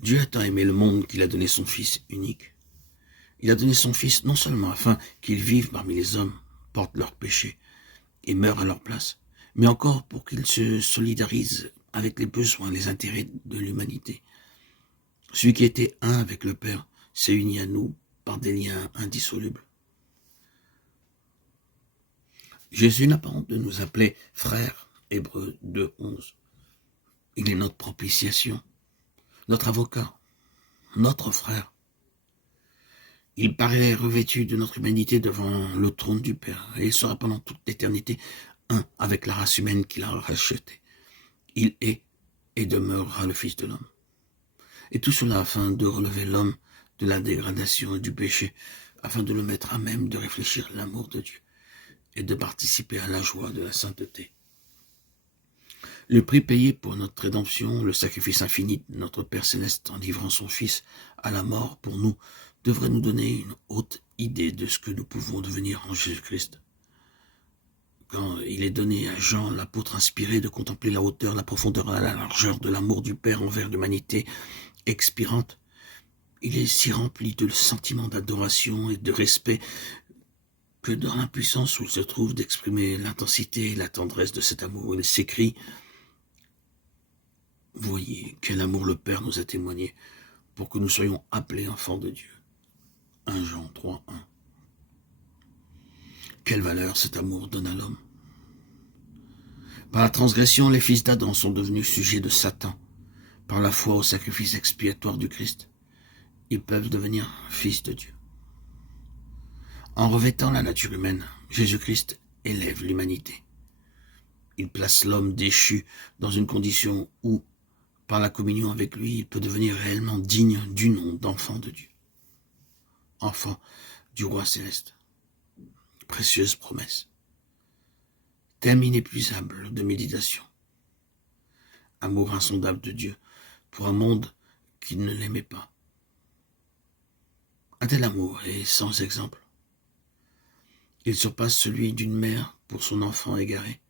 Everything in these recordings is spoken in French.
Dieu a tant aimé le monde qu'il a donné son Fils unique. Il a donné son Fils non seulement afin qu'il vive parmi les hommes, porte leurs péchés et meure à leur place, mais encore pour qu'il se solidarise avec les besoins, les intérêts de l'humanité. Celui qui était un avec le Père s'est uni à nous par des liens indissolubles. Jésus n'a pas honte de nous appeler frères, Hébreux 2:11. Il est notre propitiation, notre avocat, notre frère. Il paraît revêtu de notre humanité devant le trône du Père, et il sera pendant toute l'éternité un avec la race humaine qu'il a rachetée. Il est et demeurera le Fils de l'homme. Et tout cela afin de relever l'homme de la dégradation et du péché, afin de le mettre à même de réfléchir à l'amour de Dieu et de participer à la joie de la sainteté. Le prix payé pour notre rédemption, le sacrifice infini de notre Père Céleste en livrant son Fils à la mort pour nous, devrait nous donner une haute idée de ce que nous pouvons devenir en Jésus-Christ. Quand il est donné à Jean, l'apôtre inspiré, de contempler la hauteur, la profondeur et la largeur de l'amour du Père envers l'humanité expirante, il est si rempli de sentiments d'adoration et de respect que dans l'impuissance où il se trouve d'exprimer l'intensité et la tendresse de cet amour, il s'écrie « Voyez quel amour le Père nous a témoigné pour que nous soyons appelés enfants de Dieu. » 1 Jean 3:1. Quelle valeur cet amour donne à l'homme. Par la transgression, les fils d'Adam sont devenus sujets de Satan. Par la foi au sacrifice expiatoire du Christ, ils peuvent devenir fils de Dieu. En revêtant la nature humaine, Jésus-Christ élève l'humanité. Il place l'homme déchu dans une condition où, par la communion avec lui, il peut devenir réellement digne du nom d'enfant de Dieu. Enfant du roi céleste. Précieuse promesse. Thème inépuisable de méditation. Amour insondable de Dieu pour un monde qui ne l'aimait pas. Un tel amour est sans exemple. Il surpasse celui d'une mère pour son enfant égaré.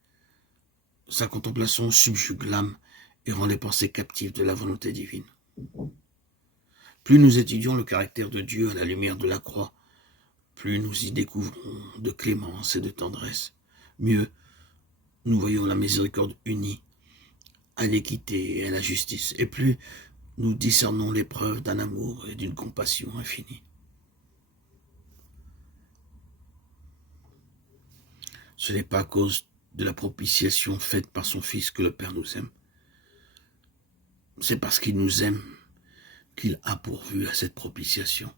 Sa contemplation subjugue l'âme et rend les pensées captives de la volonté divine. Plus nous étudions le caractère de Dieu à la lumière de la croix, plus nous y découvrons de clémence et de tendresse. Mieux, nous voyons la miséricorde unie à l'équité et à la justice, et plus nous discernons les preuves d'un amour et d'une compassion infinie. Ce n'est pas à cause de la propitiation faite par son Fils que le Père nous aime. C'est parce qu'il nous aime qu'il a pourvu à cette propitiation.